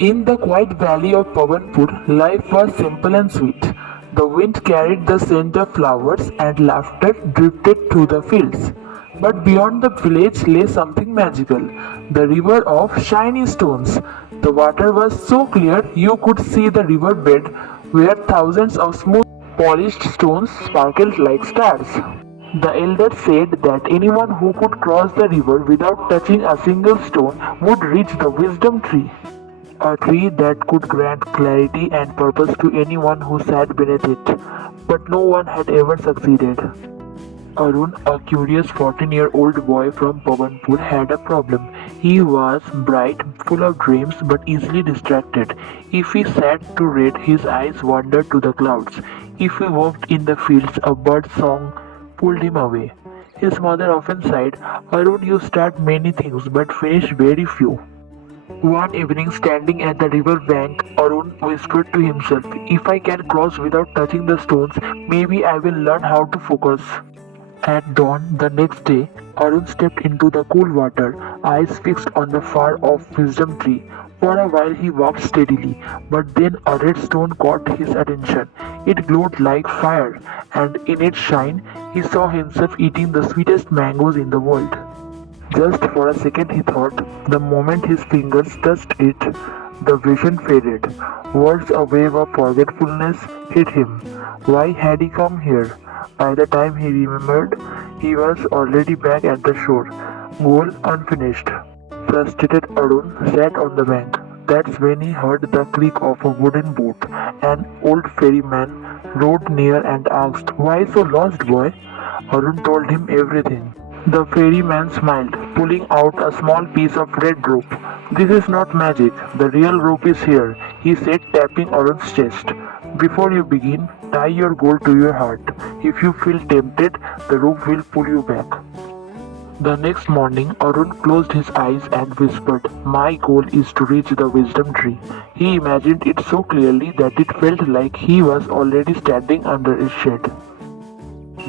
In the quiet valley of Pavanpur, life was simple and sweet. The wind carried the scent of flowers and laughter drifted through the fields. But beyond the village lay something magical, the river of shiny stones. The water was so clear you could see the river bed where thousands of smooth polished stones sparkled like stars. The elders said that anyone who could cross the river without touching a single stone would reach the wisdom tree, a tree that could grant clarity and purpose to anyone who sat beneath it. But no one had ever succeeded. Arun, a curious 14-year-old boy from Pavanpur, had a problem. He was bright, full of dreams, but easily distracted. If he sat to read, his eyes wandered to the clouds. If he walked in the fields, a bird song pulled him away. His mother often sighed, Arun, you start many things but finish very few. One evening, standing at the river bank, Arun whispered to himself, if I can cross without touching the stones, maybe I will learn how to focus. At dawn the next day, Arun stepped into the cool water, eyes fixed on the far-off wisdom tree. For a while he walked steadily, but then a red stone caught his attention. It glowed like fire, and in its shine he saw himself eating the sweetest mangoes in the world. Just for a second he thought, the moment his fingers touched it, the vision faded. Words a wave of forgetfulness hit him. Why had he come here? By the time he remembered, he was already back at the shore, goal unfinished. Frustrated Arun sat on the bank. That's when he heard the creak of a wooden boat. An old ferryman rowed near and asked, Why so lost, boy? Arun told him everything. The ferryman smiled, pulling out a small piece of red rope. This is not magic. The real rope is here, he said, tapping Arun's chest. Before you begin, tie your goal to your heart. If you feel tempted, the rope will pull you back. The next morning, Arun closed his eyes and whispered, My goal is to reach the wisdom tree. He imagined it so clearly that it felt like he was already standing under its shade.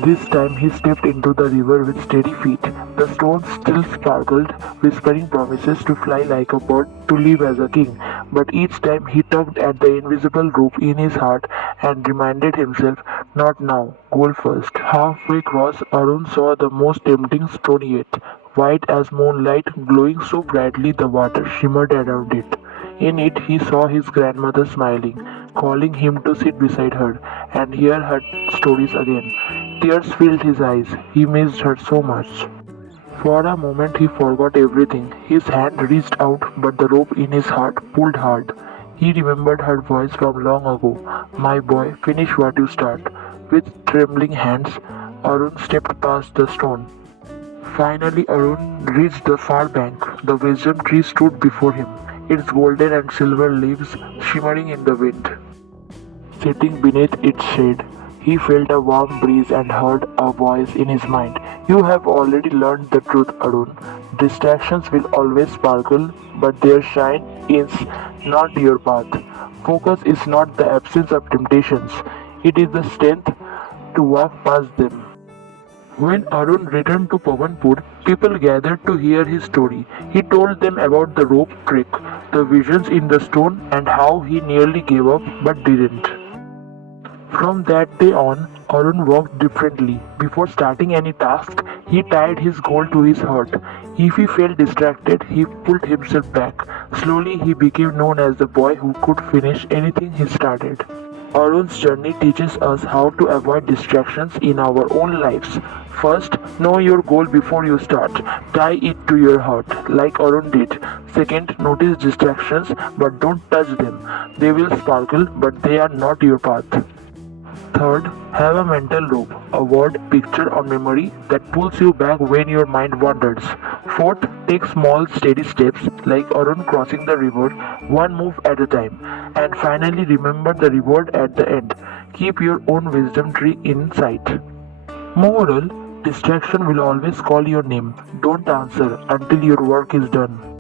This time he stepped into the river with steady feet. The stones still sparkled, whispering promises to fly like a bird, to live as a king. But each time he tugged at the invisible rope in his heart and reminded himself, not now, goal first. Halfway across, Arun saw the most tempting stone yet, white as moonlight, glowing so brightly the water shimmered around it. In it he saw his grandmother smiling, calling him to sit beside her and hear her stories again. Tears filled his eyes. He missed her so much. For a moment he forgot everything. His hand reached out, but the rope in his heart pulled hard. He remembered her voice from long ago. My boy, finish what you start. With trembling hands, Arun stepped past the stone. Finally, Arun reached the far bank. The wisdom tree stood before him, its golden and silver leaves shimmering in the wind. Sitting beneath its shade, he felt a warm breeze and heard a voice in his mind. You have already learned the truth, Arun. Distractions will always sparkle, but their shine is not your path. Focus is not the absence of temptations, it is the strength to walk past them. When Arun returned to Pavanpur, people gathered to hear his story. He told them about the rope trick, the visions in the stone, and how he nearly gave up but didn't. From that day on, Arun walked differently. Before starting any task, he tied his goal to his heart. If he felt distracted, he pulled himself back. Slowly, he became known as the boy who could finish anything he started. Arun's journey teaches us how to avoid distractions in our own lives. First, know your goal before you start. Tie it to your heart, like Arun did. Second, notice distractions, but don't touch them. They will sparkle, but they are not your path. Third, have a mental rope, a word, picture, or memory that pulls you back when your mind wanders. Fourth, take small, steady steps like Arun crossing the river, one move at a time. And finally, remember the reward at the end. Keep your own wisdom tree in sight. Moral, distraction will always call your name. Don't answer until your work is done.